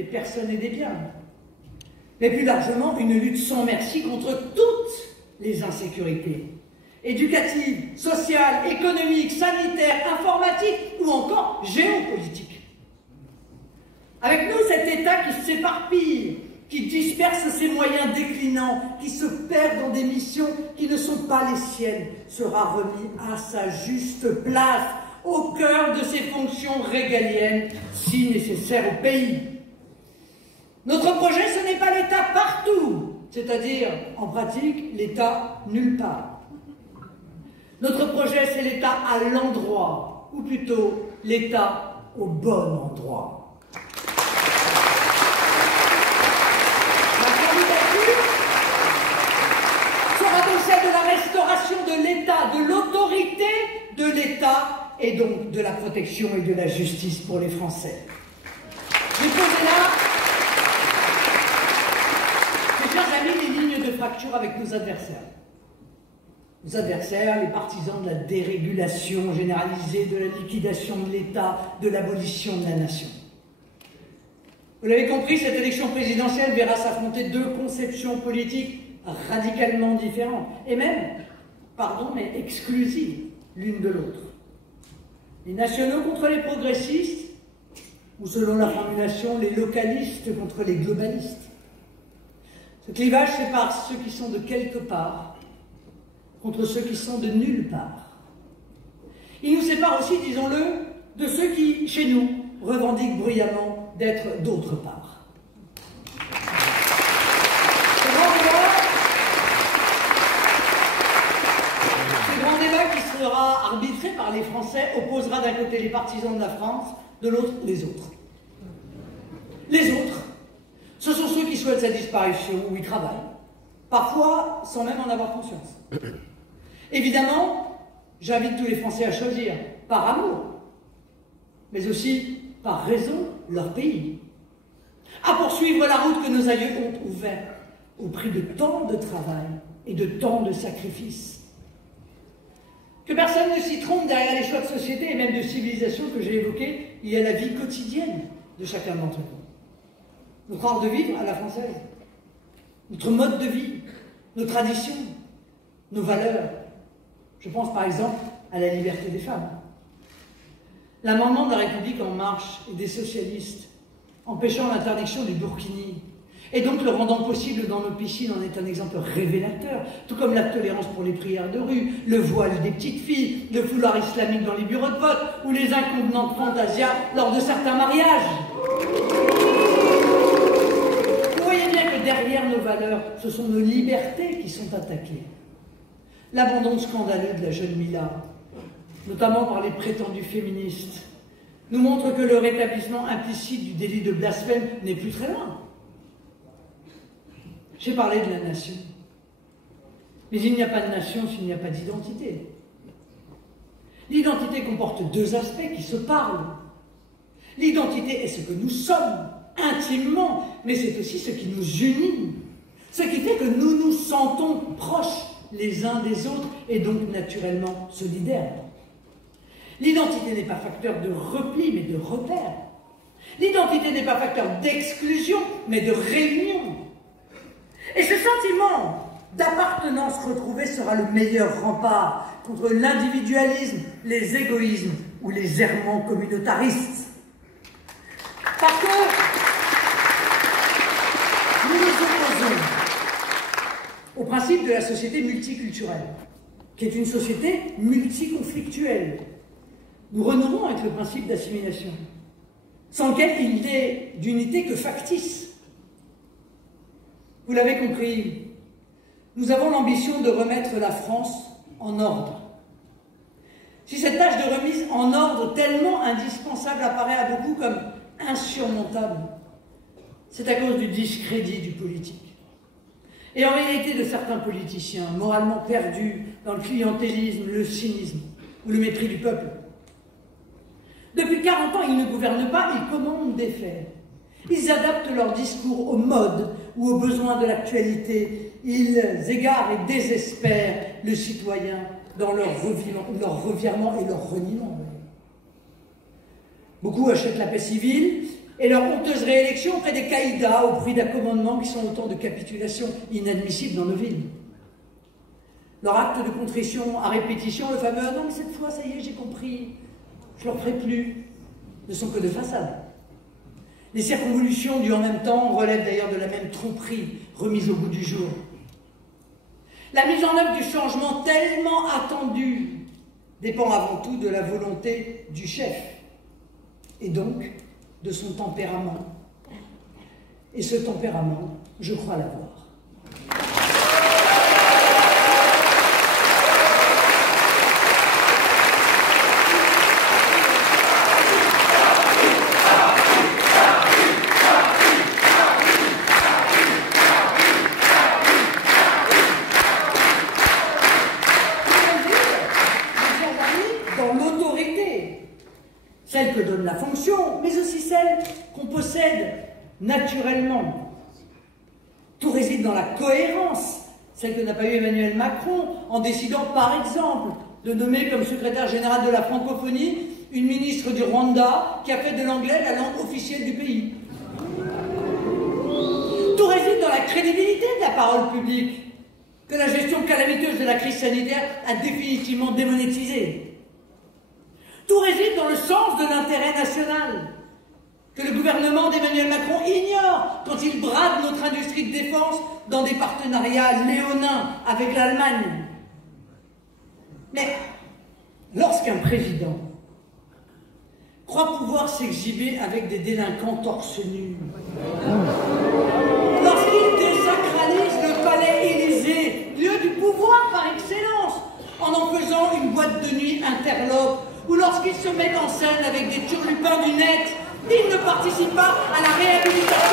des personnes et des biens, mais plus largement une lutte sans merci contre toutes les insécurités, éducatives, sociales, économiques, sanitaires, informatiques ou encore géopolitiques. Avec nous, cet État qui s'éparpille, qui disperse ses moyens déclinants, qui se perd dans des missions qui ne sont pas les siennes, sera remis à sa juste place, au cœur de ses fonctions régaliennes, si nécessaires au pays. Notre projet, ce n'est pas l'État partout, c'est-à-dire, en pratique, l'État nulle part. Notre projet, c'est l'État à l'endroit, ou plutôt l'État au bon endroit. La candidature sera donc celle de la restauration de l'État, de l'autorité de l'État, et donc de la protection et de la justice pour les Français. J'ai posé là, mes chers amis, les lignes de fracture avec nos adversaires. Nos adversaires, les partisans de la dérégulation généralisée, de la liquidation de l'État, de l'abolition de la nation. Vous l'avez compris, cette élection présidentielle verra s'affronter deux conceptions politiques radicalement différentes, et même, pardon, mais exclusives l'une de l'autre. Les nationaux contre les progressistes, ou selon la formulation, les localistes contre les globalistes. Ce clivage sépare ceux qui sont de quelque part contre ceux qui sont de nulle part. Il nous sépare aussi, disons-le, de ceux qui, chez nous, revendiquent bruyamment d'être d'autre part. Ce grand débat qui sera arbitré par les Français opposera d'un côté les partisans de la France, de l'autre les autres. Les autres, ce sont ceux qui souhaitent sa disparition ou y travaillent, parfois sans même en avoir conscience. Évidemment, j'invite tous les Français à choisir, par amour, mais aussi par raison, leur pays, à poursuivre la route que nos aïeux ont ouverte, au prix de tant de travail et de tant de sacrifices. Que personne ne s'y trompe, derrière les choix de société et même de civilisation que j'ai évoqués, il y a la vie quotidienne de chacun d'entre nous. Notre art de vivre à la française, notre mode de vie, nos traditions, nos valeurs. Je pense par exemple à la liberté des femmes. L'amendement de la République en marche et des socialistes, empêchant l'interdiction du burkini, et donc le rendant possible dans nos piscines, en est un exemple révélateur, tout comme la tolérance pour les prières de rue, le voile des petites filles, le foulard islamique dans les bureaux de vote, ou les inconvenantes fantasias lors de certains mariages. Vous voyez bien que derrière nos valeurs, ce sont nos libertés qui sont attaquées. L'abandon scandaleux de la jeune Mila, notamment par les prétendus féministes, nous montre que le rétablissement implicite du délit de blasphème n'est plus très loin. J'ai parlé de la nation. Mais il n'y a pas de nation s'il n'y a pas d'identité. L'identité comporte deux aspects qui se parlent. L'identité est ce que nous sommes, intimement, mais c'est aussi ce qui nous unit. Ce qui fait que nous nous sentons proches les uns des autres et donc naturellement solidaires. L'identité n'est pas facteur de repli, mais de repère. L'identité n'est pas facteur d'exclusion, mais de réunion. Et ce sentiment d'appartenance retrouvée sera le meilleur rempart contre l'individualisme, les égoïsmes ou les errements communautaristes. Parce que nous nous opposons au principe de la société multiculturelle, qui est une société multiconflictuelle. Nous renouons avec le principe d'assimilation, sans lequel il n'est d'unité que factice. Vous l'avez compris, nous avons l'ambition de remettre la France en ordre. Si cette tâche de remise en ordre tellement indispensable apparaît à beaucoup comme insurmontable, c'est à cause du discrédit du politique. Et en réalité de certains politiciens moralement perdus dans le clientélisme, le cynisme ou le mépris du peuple. Depuis 40 ans, ils ne gouvernent pas, ils commandent des faits. Ils adaptent leur discours aux modes ou aux besoins de l'actualité. Ils égarent et désespèrent le citoyen dans leur revirement et leur reniement. Beaucoup achètent la paix civile et leur honteuse réélection auprès des caïdas au prix d'accommodements qui sont autant de capitulations inadmissibles dans nos villes. Leur acte de contrition à répétition, le fameux « Ah non, mais cette fois, ça y est, j'ai compris, je ne le ferai plus », ne sont que de façade. Les circonvolutions du « en même temps » relèvent d'ailleurs de la même tromperie remise au goût du jour. La mise en œuvre du changement tellement attendu dépend avant tout de la volonté du chef, et donc de son tempérament. Et ce tempérament, je crois l'avoir. Celle que donne la fonction, mais aussi celle qu'on possède naturellement. Tout réside dans la cohérence, celle que n'a pas eu Emmanuel Macron, en décidant par exemple de nommer comme secrétaire général de la francophonie une ministre du Rwanda qui a fait de l'anglais la langue officielle du pays. Tout réside dans la crédibilité de la parole publique, que la gestion calamiteuse de la crise sanitaire a définitivement démonétisée. Tout réside dans le sens de l'intérêt national, que le gouvernement d'Emmanuel Macron ignore quand il brade notre industrie de défense dans des partenariats léonins avec l'Allemagne. Mais lorsqu'un président croit pouvoir s'exhiber avec des délinquants torse nu, lorsqu'il désacralise le palais Élysée, lieu du pouvoir par excellence, en faisant une boîte de nuit interlope, ou lorsqu'il se met en scène avec des turlupins du net, il ne participe pas à la réhabilitation